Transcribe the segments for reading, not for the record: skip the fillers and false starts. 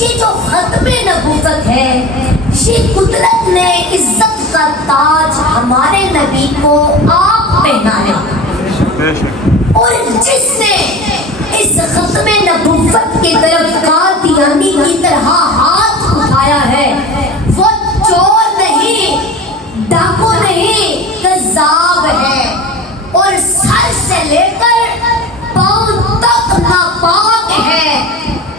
یہ جو ختم نبوت ہے، یہ قدرت نے عزت کا تاج ہمارے نبی کو آپ پہنایا، اور جس نے اس ختم نبوت کی طرف قادیانی کی طرح ہاتھ اٹھایا ہے، وہ چور نہیں، ڈاکو نہیں، کذاب ہے، اور سر سے لے کر پاؤں تک ناپاک ہے،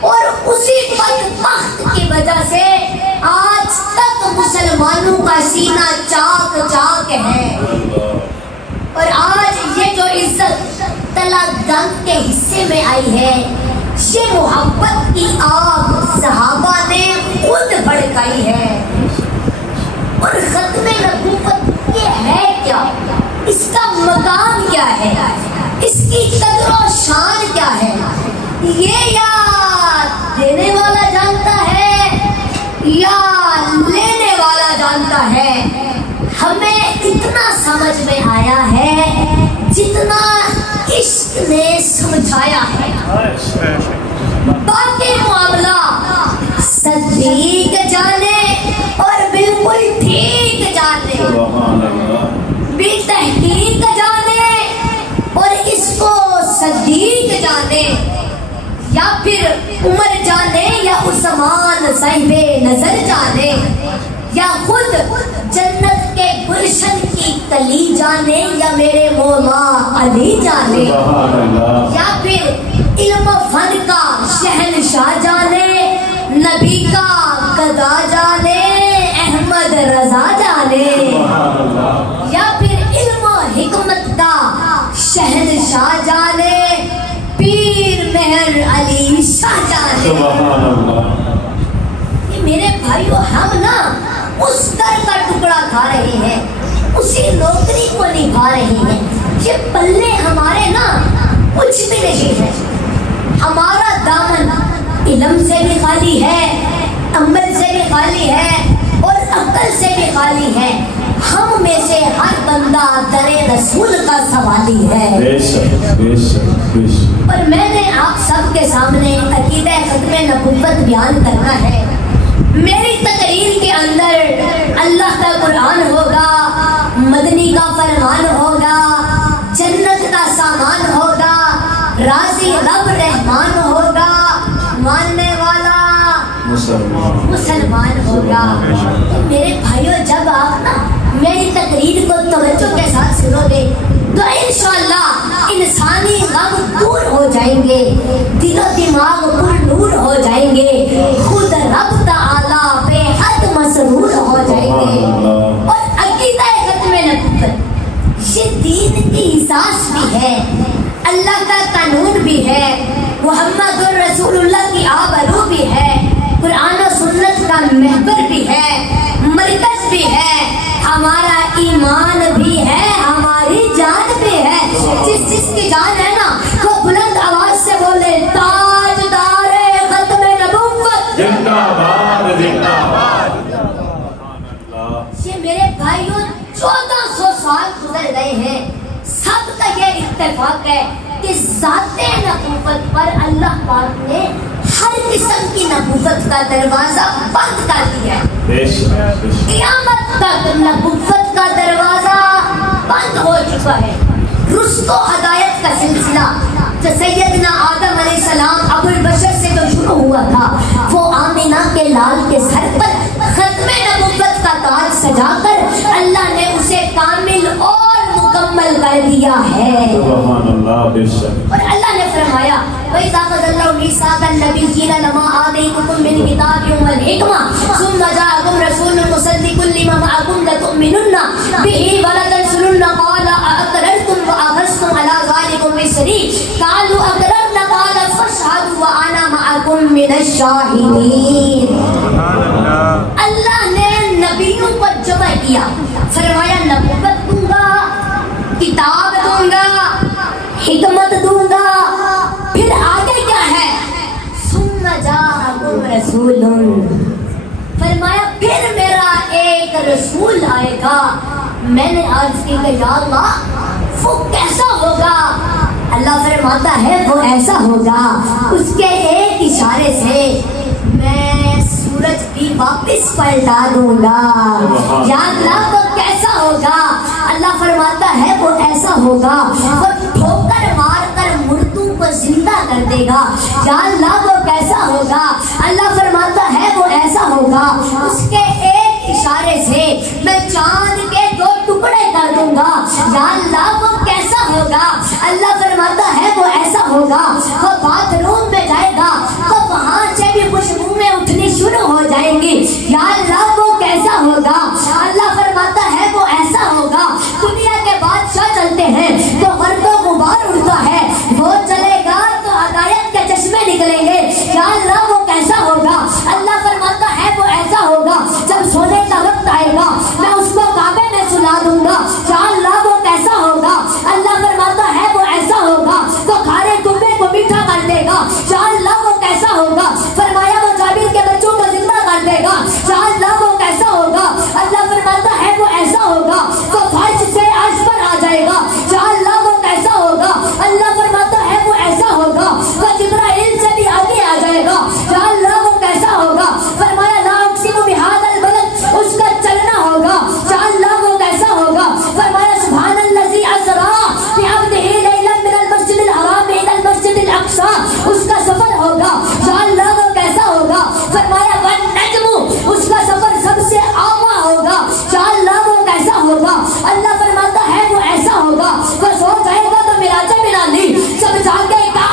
اور اسی بدبخت کی وجہ سے آج تک مسلمانوں کا سینہ چاک چاک ہے۔ اور آج یہ جو عزت تلا گنگ کے حصے میں آئی ہے، یہ محبت کی آگ صحابہ نے خود بھڑکائی ہے۔ اور ختم نبوت یہ ہے کیا؟ اس کا مقام کیا ہے؟ اس کی قدر و شان کیا ہے؟ یہ یا دینے والا جانتا ہے یا لینے والا جانتا ہے۔ ہمیں اتنا سمجھ میں آیا ہے جتنا عشق نے سمجھایا ہے۔ باقی معاملہ صدیق جانے اور بالکل ٹھیک جانے، بے تحقیق جانے اور اس کو صدیق جانے، یا پھر عمر جانے یا عثمان صاحب نظر جانے، یا خود جنت کے گلشن کی کلی جانے، یا میرے مولا علی جانے، یا پھر علم و فن کا شہنشاہ جانے، نبی کا گدا جانے، احمد رضا جانے، یا پھر علم و حکمت کا شہنشاہ جانے، پیر مہر علی شاہ جانے۔ میرے بھائیو، ہم نا اس در کا ٹکڑا کھا رہے ہیں، اسی نوکری کو نبھا رہے ہیں۔ یہ پلے ہمارے نا کچھ بھی نہیں ہے۔ ہمارا دامن علم سے بھی خالی ہے، عمل سے بھی خالی ہے، اور عقل سے بھی خالی ہے۔ ہم میں سے ہر بندہ در رسول کا سوالی ہے۔ اور میں نے آپ سب کے سامنے عقیدہ ختم نبوت بیان کرنا ہے۔ میری تقریر کے اندر اللہ کا قرآن ہوگا، مدنی کا فرمان ہوگا، جنت کا سامان ہوگا، راضی رب رحمان ہوگا، ماننے والا مسلمان ہوگا۔ میرے بھائیو، جب آپ نا میری تقریر کو توجہ کے ساتھ سنو گے تو انشاءاللہ انسانی غم دور ہو جائیں گے، دل و دماغ پر نور ہو جائیں گے، خود رب تعالی بے حد مسرور ہو جائیں گے۔ اور عقیدہ ختم نبوت یہ دین کی احساس بھی ہے، اللہ کا قانون بھی ہے، محمد رسول اللہ کی آبرو بھی ہے، قرآن و سنت کا محور بھی ہے، مرکز بھی ہے، ہمارا ایمان بھی ہے، ہماری جان بھی ہے۔ جس کی جان ہے نا وہ بلند آواز سے بولے تاجدار ختم نبوت زندہ باد، زندہ باد۔ یہ میرے بھائیوں 1400 سال گزر گئے ہیں، سب کا یہ اتفاق ہے کہ ذات نبوت پر اللہ پاک نے ہر قسم کی نبوت کا دروازہ بند کر دیا ہے۔ قیامت تک نبوت کا دروازہ بند ہو چکا ہے۔ رشد و ہدایت کا سلسلہ جو سیدنا آدم علیہ السلام ابو البشر سے جو شروع ہوا تھا، وہ آمینہ کے لال کے سر پر ختم نبوت کا تاج سجا کر اللہ نے اسے کامل اور مکمل کر دیا ہے۔ اور اللہ نے فرمایا وَإِذَا أَخَذَ اللَّهُ مِيثَاقَ النَّبِيِّينَ لَمَا آتَيْتُكُم مِّنْ كِتَابٍ وَحِكْمَةٍ ثُمَّ جَاءَكُمْ رَسُولٌ مُصَدِّقٌ لِّمَا مَعَكُمْ لَتُؤْمِنُنَّ بِهِ وَلَتَنصُرُنَّهُ قَالَ أَأَقْرَرْتُمْ وَأَخَذْتُمْ عَلَىٰ ذَٰلِكُمْ إِصْرِي قَالُوا أَقْرَرْنَا قَالَ فَاشْهَدُوا وَأَنَا مَعَكُمْ مِنَ الشَّاهِدِينَ۔ اللہ نے نبیوں کو جمع کیا، فرمایا نبوت دوں گا، کتاب دوں گا، حکمت دوں گا، پھر آگے کیا ہے؟ ثم جاءکم رسول، فرمایا پھر میرا ایک رسول آئے گا۔ میں نے عرض کی کہ یا اللہ وہ کیسا ہوگا؟ اللہ فرماتا ہے وہ ایسا ہوگا، اس کے ایک اشارے سے میں जिंदगी वापस पलटा दूंगा। या अल्लाह वो कैसा होगा? अल्लाह फरमाता है वो ऐसा होगा, वो ठोकर मार कर मुर्दों को जिंदा कर देगा। या अल्लाह वो कैसा होगा? अल्लाह फरमाता है वो ऐसा होगा, उसके एक इशारे से मैं चांद के 2 टुकड़े कर दूंगा। या अल्लाह वो कैसा होगा? अल्लाह फरमाता है वो ऐसा होगा, वो बाथरूम में जाएगा तो वहां से भी खुशबू में उठनी शुरू हो जाएंगी। या अल्लाह वो कैसा होगा? अल्लाह फरमाता है वो ऐसा होगा, दुनिया के बादशाह चलते हैं तो गर्दो गुबार उड़ता है, वो चलेगा तो हदायत के चश्मे निकलेंगे। या अल्लाह वो कैसा होगा? अल्लाह फरमाता है वो ऐसा होगा, जब सोने का वक्त आएगा मैं उसको काबे में सुला दूंगा। या अल्लाह वो कैसा होगा? अल्लाह फरमाता है वो ऐसा होगा, वो खारे कुम्बे को मीठा कर देगा। या अल्लाह वो कैसा होगा? फरमाया वो जाबिर के बच्चों को जिंदा कर देगा। या अल्लाह वो कैसा होगा? अल्लाह फरमाता है वो ऐसा होगा, वो फर्श से अर्श पर आ जाएगा। या अल्लाह वो कैसा होगा? अल्लाह फरमाता है वो ऐसा होगा, वो जिब्राइल से भी आगे आ जाएगा। या अल्लाह वो कैसा होगा? फरमाया ला उक़सिमु बिहाज़ल बलद, उसका चलना होगा। या अल्लाह वो कैसा होगा? फरमाया सुब्हानल्लज़ी असरा बिअब्दिही लैलन मिनल मस्जिदिल हराम इलल मस्जिदिल अक़सा, उसका सफर होगा। या अल्लाह वो कैसा होगा? फरमाया वन नज्मु, उसका सफर सबसे आवा होगा। या अल्लाह वो कैसा होगा? अल्लाह फरमाता है वो ऐसा होगा, वो सो जाएगा तो मिराजे मिला ली, जब जागेगा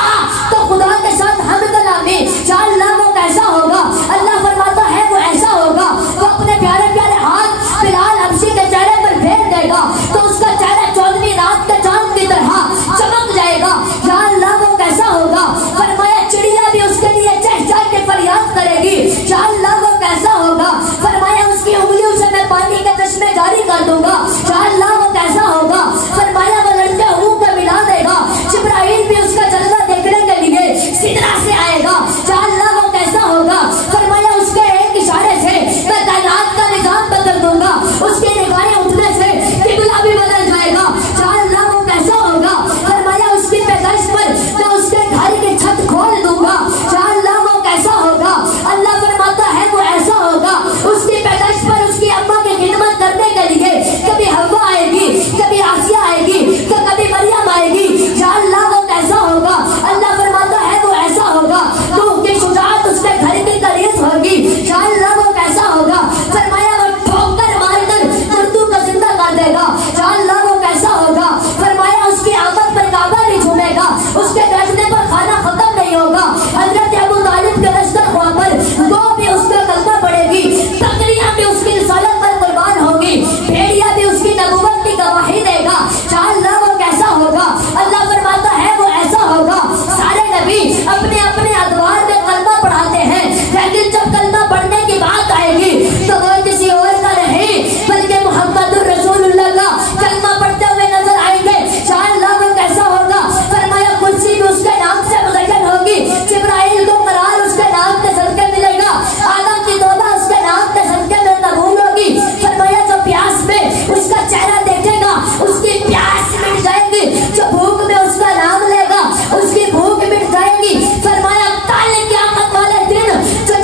तो खुदा के साथ हम कलामी। या अल्लाह वो कैसा होगा? अल्लाह फरमाता है वो ऐसा होगा, वो अपने प्यारे प्यारे हाथ बिलाल हबशी के चेहरे पर फेर देगा तो उसका चेहरा 14वीं रात के चांद की तरह चमक जाएगा। या अल्लाह वो कैसा होगा? फरमाया चिड़िया भी उसके लिए चहचहा के फरियाद करेगी। या अल्लाह वो कैसा होगा? फरमाया उसकी उंगलियों से मैं पानी के चश्मे जारी कर दूंगा। या अल्लाह वो कैसा होगा? फरमाया वो लड़के मुंह को मिला देगा, जिब्राइल भी उसका जलवा देखने के लिए सिदरा से आएगा। या अल्लाह वो कैसा होगा? फरमाया उसके एक इशारे से मैं कायनात का निजाम बदल दूंगा, उसकी निगाहें उठने से किबला भी बदल जाएगा। या अल्लाह वो कैसा होगा? फरमाया उसकी पैदाइश पर मैं उसके घर की छत खोल दूंगा। या अल्लाह वो कैसा होगा? अल्लाह फरमाता है वो ऐसा होगा, उसकी पैदाइश पर उसकी अम्मा की खिदमत करने के लिए कभी हव्वा आएगी, कभी आसिया आएगी, तो कभी मरियम आएगी। या अल्लाह वो कैसा होगा? अल्लाह फरमाता है वो ऐसा होगा, तो उसकी शुजाअत उसके घर की करीब होगी। या अल्लाह वो कैसा होगा? फरमाया वो ठोकर मारकर मुर्दों को जिंदा कर देगा। या अल्लाह वो कैसा होगा? फरमाया उसकी आमद पर काबा भी झूमेगा, उसके बैठने पर खाना खत्म नहीं होगा। हजरत अबू तालिब के रस्तरख्वां पर वो भी उसका कलमा पड़ेगी, बकरियां भी उसकी रिसालत पर कुर्बान होगी, भेड़िया भी उसकी नबुवत की गवाही देगा। या अल्लाह वो कैसा होगा? अल्लाह फरमाता है वो ऐसा होगा, सारे नबी अपने अपने अदवार में कलमा पढ़ाते हैं, लेकिन जब कलमा पढ़ने की बात आएगी तो वो किसी और का नहीं बल्कि मुहम्मदुर रसूलुल्लाह का कलमा पढ़ते हुए नजर आएंगे। या अल्लाह वो कैसा होगा? फरमाया कुर्सी भी उसके नाम से मुज़य्यन होगी, जिब्राइल को करार उसके नाम के सदके मिलेगा, आदम की तौबा उसके नाम के सदके में कबूल होगी। फरमाया जो प्यास में उसका चेहरा देखेगा उसकी प्यास मिट जाएगी, जो भूख में उसका नाम लेगा उसकी भूख मिट जाएगी। फरमाया कल क़यामत वाले दिन जो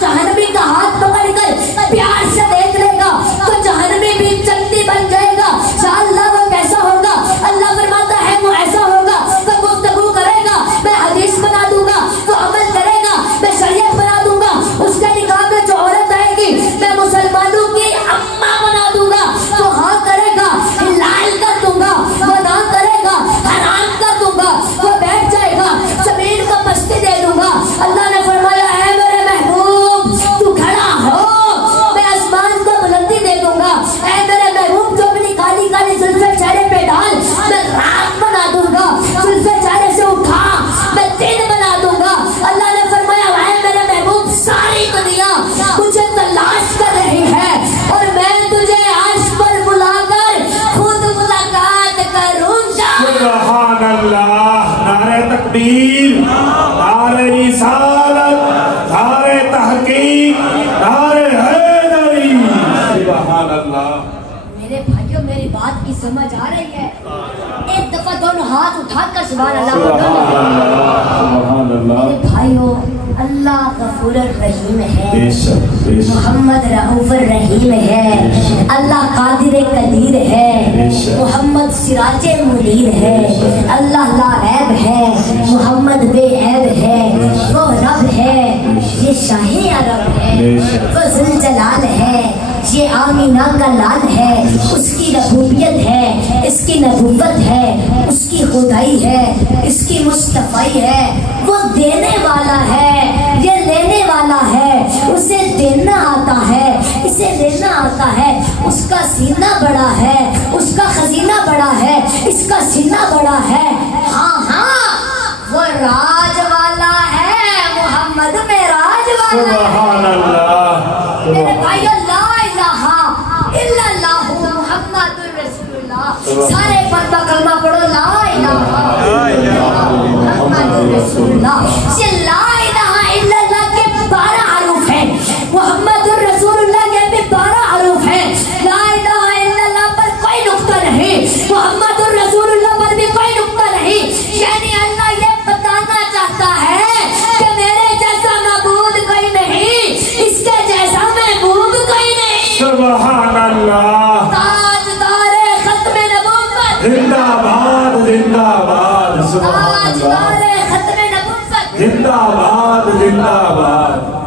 जहन्नमी का हाथ पकड़कर प्यार से देख लेगा तो जहन्नमी भी जन्नती बन जाएगा। या अल्लाह वो कैसा होगा? अल्लाह फरमाता है वो ऐसा होगा, वो गुफ्तगू करेगा मैं हदीस बना दूंगा, वो अमल करेगा मैं शरीयत बना दूंगा, उसके निकाह में जो औरत आएगी मैं मुसलमानों की अम्मा बना दूंगा, वो हाँ करेगा हिलाल कर दूंगा, वो ना करेगा हराम कर दूंगा, वो बैठ जाएगा जमीन को मस्ती दे दूंगा। अल्लाह ने फरमाया है मेरे महबूब तू खड़ा हो, मैं आसमान को बुलंदी दे दूंगा। ऐ मेरे महबूब जो अपनी काली काली जुल्फे चेहरे पे डाल मैं रात बना दूंगा, जुल्फे चेहरे से उठा मैं दिन बना दूंगा। अल्लाह ने फरमाया है मेरे महबूब सारी दुनिया मुझे तलाश कर रही है और मैं तुझे अर्श पर बुलाकर खुद मुलाकात करूंगा। सुभान अल्लाह, नारे तकबीर, नारे रिसालत, नारे तहकीक, नारे हैदरी। सुभान अल्लाह। मेरे भाइयों मेरी बात की समझ आ रही है? एक दफा दोनों हाथ उठाकर सुभान अल्लाह बोलो। सुभान अल्लाह। मेरे भाइयों اللہ غفور الرحیم ہے، بے شک بے شک محمد رؤوف الرحیم ہے، اللہ قادر قدیر ہے، محمد سراج منیر ہے، اللہ لا عیب ہے، محمد بے عیب ہے، وہ رب ہے، یہ شاہ عرب ہے، وہ ذوالجلال ہے، یہ آمینہ کا لال ہے، اس کی ربوبیت ہے، اس کی نبوت ہے، اس کی خدائی ہے، اس کی مصطفی ہے، وہ دینے والا ہے، یہ لینے والا ہے، اسے دینا آتا ہے، اسے لینا آتا ہے، اس کا سینہ بڑا ہے، اس کا خزینہ بڑا ہے، اس کا سینہ بڑا ہے، ہاں ہاں وہ راج والا ہے، محمد میں راج والا ہے۔ سبحان اللہ میرے بھائیو لا الہ الا اللہ محمد رسول اللہ، سارے پردہ کلمہ پڑھو لا الہ الا اللہ محمد رسول اللہ۔ یہ لا الہ الا اللہ کے 12 حروف ہیں، محمد رسول اللہ کے بھی 12 حروف ہیں، لا الہ الا اللہ پر کوئی نقطہ نہیں، محمد رسول اللہ پر بھی کوئی نقطہ نہیں، یعنی اللہ یہ بتانا چاہتا ہے کہ میرے جیسا معبود کوئی نہیں، اس کے جیسا محبوب کوئی نہیں۔ سبحان اللہ تاجدار ختم نبوت، زندہ باد زندہ باد سبحان تاجدار اللہ ختم نبوت، زندہ باد زندہ باد